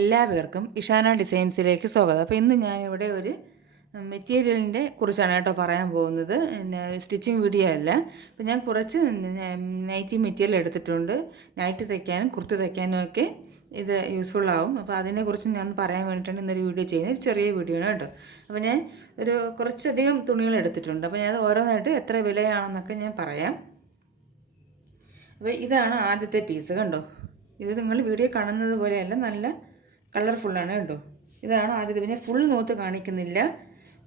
എല്ലാവർക്കും ഇഷാന ഡിസൈൻസിലേക്ക് സ്വാഗതം. അപ്പോൾ ഇന്ന് ഞാനിവിടെ ഒരു മെറ്റീരിയലിൻ്റെ കുറിച്ചാണ് കേട്ടോ പറയാൻ പോകുന്നത്. പിന്നെ സ്റ്റിച്ചിങ് വീഡിയോ അല്ല. അപ്പോൾ ഞാൻ കുറച്ച് നൈറ്റി മെറ്റീരിയൽ എടുത്തിട്ടുണ്ട്. നൈറ്റ് തയ്ക്കാനും കുർത്തി തയ്ക്കാനും ഒക്കെ ഇത് യൂസ്ഫുൾ ആവും. അപ്പോൾ അതിനെക്കുറിച്ച് ഞാൻ പറയാൻ വേണ്ടിയിട്ടാണ് ഇന്നൊരു വീഡിയോ ചെയ്യുന്നത്. ഒരു ചെറിയ വീഡിയോ ആണ് കേട്ടോ. അപ്പോൾ ഞാൻ കുറച്ചധികം തുണികൾ എടുത്തിട്ടുണ്ട്. അപ്പോൾ ഞാൻ ഓരോന്നായിട്ട് എത്ര വിലയാണെന്നൊക്കെ ഞാൻ പറയാം. അപ്പോൾ ഇതാണ് ആദ്യത്തെ പീസ്, കണ്ടോ. ഇത് നിങ്ങൾ വീഡിയോ കാണുന്നത് പോലെയല്ല, നല്ല കളർഫുള്ളാണ് കേട്ടോ. ഇതാണ് ആദ്യത്തെ. പിന്നെ ഫുൾ നോത്ത് കാണിക്കുന്നില്ല.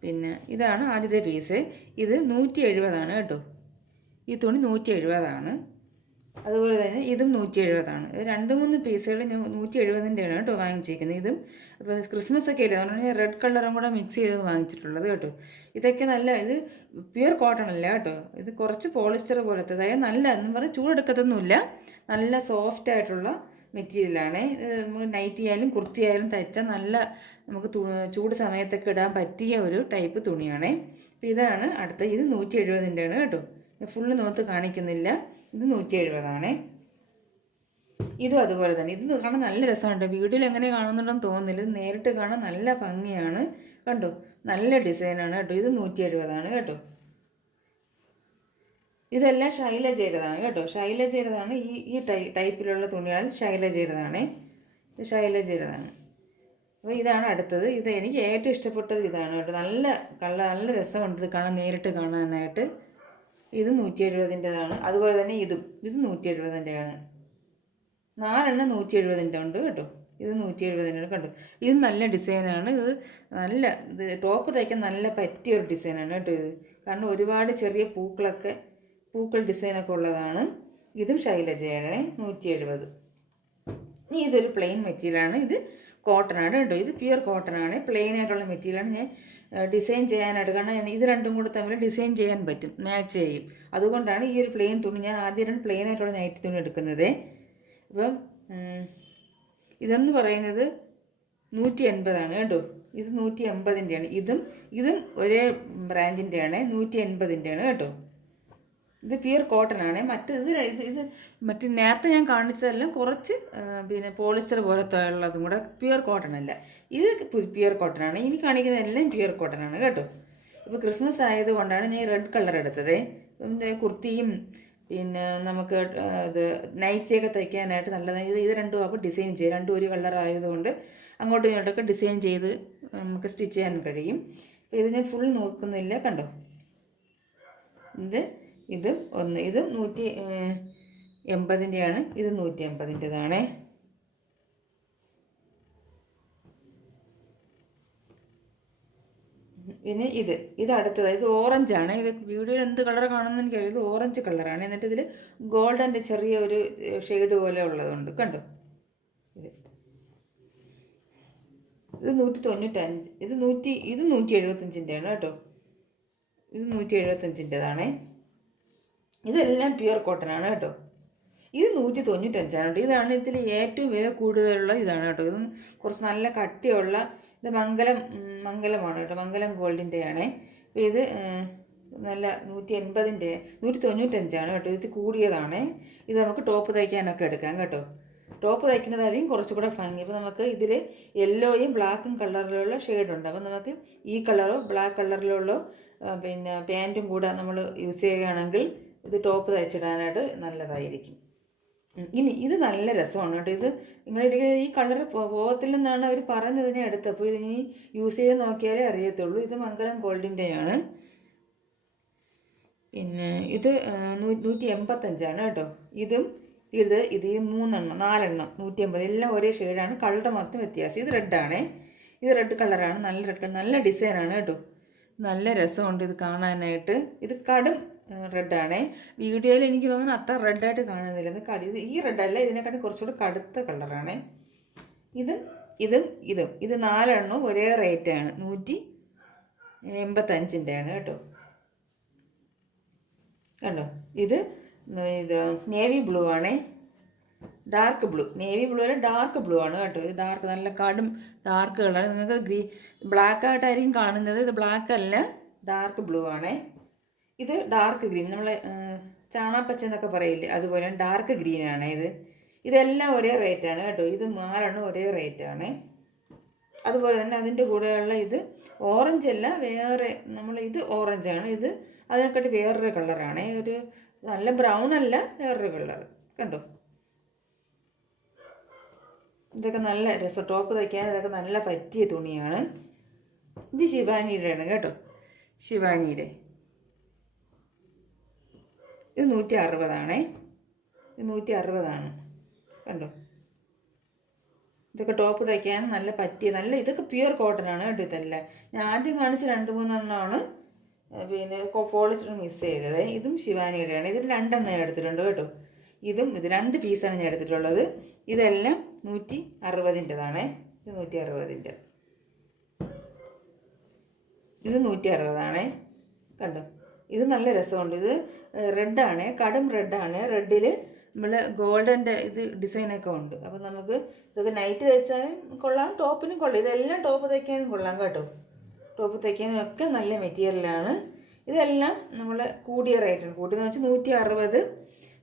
പിന്നെ ഇതാണ് ആദ്യത്തെ പീസ്. ഇത് 170 കേട്ടോ. ഈ തുണി 170. അതുപോലെ തന്നെ ഇതും 170. 2-3 പീസുകൾ ഞാൻ 170-ൻ്റെയാണ് കേട്ടോ വാങ്ങിച്ചിരിക്കുന്നത്. ഇതും അപ്പോൾ ക്രിസ്മസ് ഒക്കെ അല്ലേ, അതുകൊണ്ട് ഞാൻ റെഡ് കളറും കൂടെ മിക്സ് ചെയ്ത് വാങ്ങിച്ചിട്ടുള്ളത് കേട്ടോ. ഇതൊക്കെ നല്ല, ഇത് പ്യുവർ കോട്ടൺ അല്ല കേട്ടോ. ഇത് കുറച്ച് പോളിസ്റ്റർ പോലത്തെ, അതായത് നല്ല എന്ന് പറഞ്ഞാൽ ചൂടെടുക്കത്തൊന്നുമില്ല, നല്ല സോഫ്റ്റ് ആയിട്ടുള്ള മെറ്റീരിയലാണ്. നമ്മൾ നൈറ്റി ആയാലും കുർത്തി ആയാലും തയ്ച്ചാൽ നല്ല നമുക്ക് ചൂട് സമയത്തൊക്കെ ഇടാൻ പറ്റിയ ഒരു ടൈപ്പ് തുണിയാണ്. അപ്പോൾ ഇതാണ് അടുത്ത. ഇത് 170-ൻ്റെയാണ് കേട്ടോ. ഫുള്ള് നോത്ത് കാണിക്കുന്നില്ല. ഇത് 170. ഇതും അതുപോലെ തന്നെ. ഇത് കാണാൻ നല്ല രസമുണ്ട്. വീഡിയോയിൽ എങ്ങനെ കാണുന്നുണ്ടെന്ന് തോന്നുന്നില്ല. ഇത് നേരിട്ട് കാണാൻ നല്ല ഭംഗിയാണ് കണ്ടോ. നല്ല ഡിസൈനാണ് കേട്ടോ. ഇത് 170 കേട്ടോ. ഇതെല്ലാം ശൈല ചെയ്തതാണ് കേട്ടോ. ശൈല ചെയ്തതാണ്. ഈ ടൈപ്പിലുള്ള തുണികൾ ശൈല ചെയ്തതാണ്. ഇത് ശൈല ചെയ്തതാണ്. അപ്പോൾ ഇതാണ് അടുത്തത്. ഇത് എനിക്ക് ഏറ്റവും ഇഷ്ടപ്പെട്ടത് ഇതാണ് കേട്ടോ. നല്ല രസമുണ്ട് ഇത് കാണാൻ, നേരിട്ട് കാണാനായിട്ട്. ഇത് 170-ൻ്റെതാണ്. അതുപോലെ തന്നെ ഇത് 170-ൻ്റെയാണ്. 4 170-ൻ്റെ ഉണ്ട് കേട്ടോ. ഇത് 170-ൻ്റെ കണ്ടോ. ഇത് നല്ല ഡിസൈനാണ്. ഇത് ടോപ്പ് തയ്ക്കാൻ നല്ല പറ്റിയൊരു ഡിസൈനാണ് കേട്ടോ. ഇത് കാരണം ഒരുപാട് ചെറിയ പൂക്കൾ ഡിസൈനൊക്കെ ഉള്ളതാണ്. ഇതും ശൈലജയാണ്. 170. ഇനി ഇതൊരു പ്ലെയിൻ മെറ്റീരിയലാണ്. ഇത് കോട്ടനാണ് കേട്ടോ. ഇത് പ്യുവർ കോട്ടനാണ്. പ്ലെയിൻ ആയിട്ടുള്ള മെറ്റീരിയലാണ്. ഞാൻ ഡിസൈൻ ചെയ്യാനായിട്ട്, കാരണം ഇത് രണ്ടും കൂടെ തമ്മിൽ ഡിസൈൻ ചെയ്യാൻ പറ്റും, മാച്ച് ചെയ്യും. അതുകൊണ്ടാണ് ഈ ഒരു പ്ലെയിൻ തുണി ഞാൻ ആദ്യമായിട്ടാണ് പ്ലെയിൻ ആയിട്ടുള്ള നൈറ്റി തുണി എടുക്കുന്നത്. അപ്പം ഇതെന്ന് പറയുന്നത് 180 കേട്ടോ. ഇത് 180-ൻ്റെയാണ്. ഇതും ഒരേ ബ്രാൻഡിൻ്റെയാണ്. 180-ൻ്റെയാണ് കേട്ടോ. ഇത് പ്യുവർ കോട്ടനാണ്. മറ്റ് നേരത്തെ ഞാൻ കാണിച്ചതെല്ലാം കുറച്ച് പിന്നെ പോളിസ്റ്റർ പോലത്തെ ഉള്ളതും കൂടെ പ്യുവർ കോട്ടൺ അല്ല. ഇത് പ്യുവർ കോട്ടനാണ്. ഇനി കാണിക്കുന്നതെല്ലാം പ്യുവർ കോട്ടനാണ് കേട്ടോ. ഇപ്പോൾ ക്രിസ്മസ് ആയതുകൊണ്ടാണ് ഞാൻ റെഡ് കളർ എടുത്തത്. കുർത്തിയും പിന്നെ നമുക്ക് ഇത് നൈറ്റിയൊക്കെ തയ്ക്കാനായിട്ട് നല്ലതാണ്. ഇത് രണ്ടും അപ്പോൾ ഡിസൈൻ ചെയ്യും. രണ്ടും ഒരു കളർ ആയതുകൊണ്ട് അങ്ങോട്ടും ഇങ്ങോട്ടൊക്കെ ഡിസൈൻ ചെയ്ത് നമുക്ക് സ്റ്റിച്ച് ചെയ്യാൻ കഴിയും. അപ്പോൾ ഇത് ഞാൻ ഫുൾ നോക്കുന്നില്ല കണ്ടോ. ഇതും 180-ൻ്റെയാണ്. ഇത് 180-ൻ്റെതാണ്. പിന്നെ ഇത് അടുത്തത്. ഇത് ഓറഞ്ചാണ്. ഇത് വീഡിയോയിൽ എന്ത് കളർ കാണുമെന്ന് എനിക്കറിയാം. ഇത് ഓറഞ്ച് കളറാണ്. എന്നിട്ട് ഇതിൽ ഗോൾഡൻ്റെ ചെറിയ ഒരു ഷെയ്ഡ് പോലെ ഉള്ളതുണ്ട് കണ്ടോ. ഇത് 195. ഇത് 175-ൻ്റെയാണ് കേട്ടോ. ഇത് 175-ൻ്റെതാണ്. ഇതെല്ലാം പ്യുവർ കോട്ടനാണ് കേട്ടോ. ഇത് 195 കേട്ടോ. ഇതാണ് ഇതിൽ ഏറ്റവും വില കൂടുതലുള്ള ഇതാണ് കേട്ടോ. ഇത് കുറച്ച് നല്ല കട്ടിയുള്ള, ഇത് മംഗലമാണ് കേട്ടോ. മംഗലം ഗോൾഡിൻ്റെയാണ്. അപ്പോൾ ഇത് നല്ല 195 കേട്ടോ. ഇത് കൂടിയതാണ്. ഇത് നമുക്ക് ടോപ്പ് തയ്ക്കാനൊക്കെ എടുക്കാം കേട്ടോ. ടോപ്പ് തയ്ക്കുന്നതായിരിക്കും കുറച്ചുകൂടെ ഭംഗി. അപ്പോൾ നമുക്ക് ഇതിൽ യെല്ലോയും ബ്ലാക്കും കളറിലുള്ള ഷെയ്ഡുണ്ട്. അപ്പോൾ നമുക്ക് ഈ കളറോ ബ്ലാക്ക് കളറിലുള്ള പിന്നെ പാൻറ്റും കൂടെ നമ്മൾ യൂസ് ചെയ്യുകയാണെങ്കിൽ ഇത് ടോപ്പ് തയ്ച്ചിടാനായിട്ട് നല്ലതായിരിക്കും. ഇനി ഇത് നല്ല രസമാണ് കേട്ടോ. ഇത് നിങ്ങളുടെ ഈ കളർ പോകത്തില്ലെന്നാണ് അവർ പറഞ്ഞത് ഞാൻ എടുത്തപ്പോൾ. ഇതിനി യൂസ് ചെയ്ത് നോക്കിയാലേ അറിയത്തുള്ളൂ. ഇത് മംഗലം ഗോൾഡിൻ്റെയാണ്. പിന്നെ ഇത് 185 കേട്ടോ. ഇത് 4 180. എല്ലാം ഒരേ ഷെയ്ഡാണ്. കളർ മൊത്തം വ്യത്യാസം. ഇത് റെഡാണ്. ഇത് റെഡ് കളറാണ്. നല്ല ഡിസൈനാണ് കേട്ടോ. നല്ല രസമുണ്ട് ഇത് കാണാനായിട്ട്. ഇത് കടും റെഡാണ്. വീഡിയോയിൽ എനിക്ക് തോന്നുന്നു അത്ര റെഡായിട്ട് കാണുന്നില്ല. ഇത് ഈ റെഡല്ല, ഇതിനെക്കാട്ടും കുറച്ചുകൂടെ കടുത്ത കളറാണ്. ഇത് 4 ഒരേ റേറ്റാണ്. 185-ൻ്റെയാണ് കേട്ടോ. കണ്ടോ. ഇത് നേവി ബ്ലൂ ആണ്. ഡാർക്ക് ബ്ലൂ, നേവി ബ്ലൂ അല്ല, ഡാർക്ക് ബ്ലൂ ആണ് കേട്ടോ. ഇത് നല്ല ഡാർക്ക് കളറാണ്. നിങ്ങൾക്ക് ബ്ലാക്ക് ആയിട്ടായിരിക്കും കാണുന്നത്. ഇത് ബ്ലാക്ക് അല്ല, ഡാർക്ക് ബ്ലൂ ആണ്. ഇത് ഡാർക്ക് ഗ്രീൻ, നമ്മളെ ചാണാപ്പച്ച എന്നൊക്കെ പറയില്ലേ, അതുപോലെ ഡാർക്ക് ഗ്രീനാണ് ഇത്. ഇതെല്ലാം ഒരേ റേറ്റാണ് കേട്ടോ. ഇത് 4 ഒരേ റേറ്റാണ്. അതുപോലെ തന്നെ അതിൻ്റെ കൂടെയുള്ള ഇത് ഓറഞ്ച് അല്ല, വേറെ ഇത് ഓറഞ്ചാണ്. ഇത് അതിനെക്കാട്ടി വേറൊരു കളറാണ്, ഒരു നല്ല ബ്രൗൺ അല്ല, വേറൊരു കളർ കണ്ടോ. ഇതൊക്കെ നല്ല രസം, ടോപ്പ് തയ്ക്കാൻ ഇതൊക്കെ നല്ല പറ്റിയ തുണിയാണ്. ഇത് ശിവാനിയുടെയാണ് കേട്ടോ, ശിവാനിയുടെ. ഇത് 160 ഇത് 160 കണ്ടോ. ഇതൊക്കെ ടോപ്പ് തയ്ക്കാൻ നല്ല പറ്റിയ ഇതൊക്കെ പ്യുവർ കോട്ടനാണ് കേട്ടോ. ഇതെല്ലാം ഞാൻ ആദ്യം കാണിച്ച 2-3 പിന്നെ പോളിസ്റ്റർ മിക്സ് ചെയ്തത്. ഇതും ശിവാനിയുടെയാണ്. ഇതിൽ 2 ഞാൻ എടുത്തിട്ടുണ്ട് കേട്ടോ. ഇത് 2 പീസാണ് ഞാൻ എടുത്തിട്ടുള്ളത്. ഇതെല്ലാം 160-ൻ്റെതാണ്. ഇത് 160-ൻ്റെ, ഇത് 160 കണ്ടോ. ഇത് നല്ല രസമുണ്ട്. ഇത് റെഡാണ്, കടും റെഡാണ്. റെഡിൽ നമ്മൾ ഗോൾഡൻ്റെ ഇത് ഡിസൈനൊക്കെ ഉണ്ട്. അപ്പം നമുക്ക് ഇതൊക്കെ നൈറ്റ് തയ്ച്ചാലും കൊള്ളാം, ടോപ്പിനും കൊള്ളാം. ഇതെല്ലാം ടോപ്പ് തയ്ക്കാനും കൊള്ളാം കേട്ടോ. ടോപ്പ് തയ്ക്കാനും ഒക്കെ നല്ല മെറ്റീരിയലാണ്. ഇതെല്ലാം നമ്മൾ കൂടിയ റേറ്റാണ്. കൂട്ടിയെന്ന് വെച്ചാൽ 160,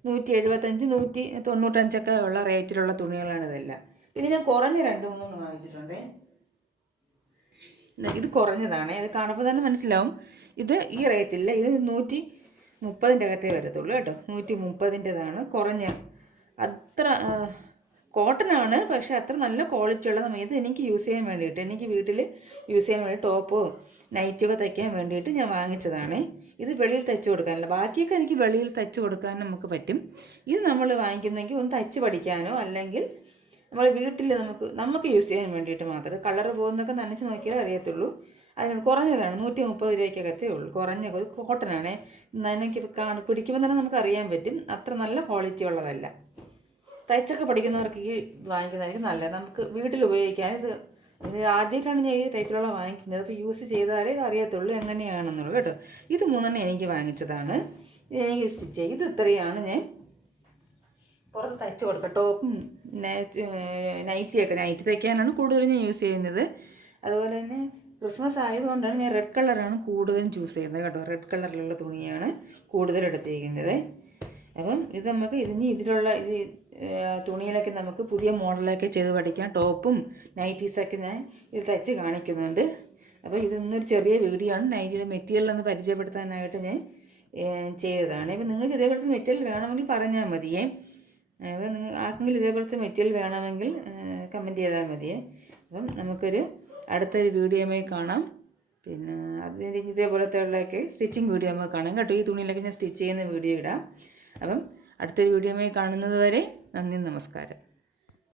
175, 195 ഉള്ള റേറ്റിലുള്ള തുണികളാണ് ഇതെല്ലാം. പിന്നെ ഞാൻ കുറഞ്ഞ 2-3 വാങ്ങിച്ചിട്ടുണ്ട്. ഇത് കുറഞ്ഞതാണ്, ഇത് കാണുമ്പോൾ തന്നെ മനസ്സിലാവും. ഇത് ഈ റേറ്റില്ല, ഇത് 130-ൻ്റെ അകത്തേ വരത്തുള്ളൂ കേട്ടോ. 130-ൻ്റെതാണ് കുറഞ്ഞ. അത്ര കോട്ടനാണ്, പക്ഷേ അത്ര നല്ല ക്വാളിറ്റി ഉള്ള. ഇത് എനിക്ക് യൂസ് ചെയ്യാൻ വേണ്ടിയിട്ട്, എനിക്ക് വീട്ടിൽ യൂസ് ചെയ്യാൻ വേണ്ടി ടോപ്പോ നൈറ്റൊക്കെ തയ്ക്കാൻ വേണ്ടിയിട്ട് ഞാൻ വാങ്ങിച്ചതാണ്. ഇത് വെളിയിൽ തയ്ച്ച് കൊടുക്കാനല്ല, ബാക്കിയൊക്കെ എനിക്ക് വെളിയിൽ തയ്ച്ച് കൊടുക്കാൻ നമുക്ക് പറ്റും. ഇത് നമ്മൾ വാങ്ങിക്കുന്നെങ്കിൽ ഒന്ന് തയ്ച്ച് പഠിക്കാനോ അല്ലെങ്കിൽ നമ്മൾ വീട്ടിൽ നമുക്ക് യൂസ് ചെയ്യാൻ വേണ്ടിയിട്ട് മാത്രം. കളർ പോകുന്നതൊക്കെ നനച്ച് നോക്കിയാലേ അറിയത്തുള്ളൂ. അതിന് കുറഞ്ഞതാണ്, 130 രൂപയ്ക്കകത്തേ ഉള്ളൂ. കുറഞ്ഞ കോട്ടനാണ്. നനയ്ക്ക് പിടിക്കുമ്പോൾ തന്നെ നമുക്ക് അറിയാൻ പറ്റും. അത്ര നല്ല ക്വാളിറ്റി ഉള്ളതല്ല. തയ്ച്ചൊക്കെ പഠിക്കുന്നവർക്ക് ഈ വാങ്ങിക്കുന്നതായിരിക്കും നല്ലത്. നമുക്ക് വീട്ടിൽ ഉപയോഗിക്കാൻ. ഇത് ആദ്യമായിട്ടാണ് ഞാൻ ഈ ടൈപ്പിലുള്ള വാങ്ങിക്കുന്നത്. അപ്പോൾ യൂസ് ചെയ്താലേ ഇത് അറിയത്തുള്ളൂ എങ്ങനെയാണെന്നുള്ളത് കേട്ടോ. ഇത് 3 എനിക്ക് വാങ്ങിച്ചതാണ്. എനിക്ക് സ്റ്റിച്ച് ചെയ്ത് ഇത്രയാണ് ഞാൻ പുറത്ത് തയ്ച്ച് കൊടുക്കുക. ടോപ്പും നൈറ്റി തയ്ക്കാനാണ് കൂടുതലും ഞാൻ യൂസ് ചെയ്യുന്നത്. അതുപോലെ തന്നെ ക്രിസ്മസ് ആയതുകൊണ്ടാണ് ഞാൻ റെഡ് കളറാണ് കൂടുതലും ചൂസ് ചെയ്യുന്നത് കേട്ടോ. റെഡ് കളറിലുള്ള തുണിയാണ് കൂടുതൽ എടുത്തിരിക്കുന്നത്. അപ്പം ഇത് നമുക്ക് ഇതിലുള്ള തുണിയിലൊക്കെ നമുക്ക് പുതിയ മോഡലൊക്കെ ചെയ്ത് പഠിക്കാം. ടോപ്പും നൈറ്റീസൊക്കെ ഞാൻ ഇത് തയ്ച്ച് കാണിക്കുന്നുണ്ട്. അപ്പോൾ ഇതൊന്നൊരു ചെറിയ വീഡിയോ ആണ്. നൈറ്റിയുടെ മെറ്റീരിയൽ ഒന്ന് പരിചയപ്പെടുത്താനായിട്ട് ഞാൻ ചെയ്തതാണ്. ഇപ്പം നിങ്ങൾക്ക് ഇതേപോലത്തെ മെറ്റീരിയൽ വേണമെങ്കിൽ പറഞ്ഞാൽ മതിയേ. അപ്പോൾ ആർക്കെങ്കിലും ഇതേപോലത്തെ മെറ്റീരിയൽ വേണമെങ്കിൽ കമൻറ്റ് ചെയ്താൽ മതിയേ. അപ്പം നമുക്കൊരു അടുത്തൊരു വീഡിയോയുമായി കാണാം. പിന്നെ അതിന് ഇതേപോലത്തെ ഉള്ളതൊക്കെ സ്റ്റിച്ചിങ് വീഡിയോ നമുക്ക് കാണാം കേട്ടോ. ഈ തുണിയിലൊക്കെ ഞാൻ സ്റ്റിച്ച് ചെയ്യുന്ന വീഡിയോ ഇടാം. അപ്പം അടുത്തൊരു വീഡിയോയുമായി കാണുന്നത് വരെ നന്ദി, നമസ്കാരം.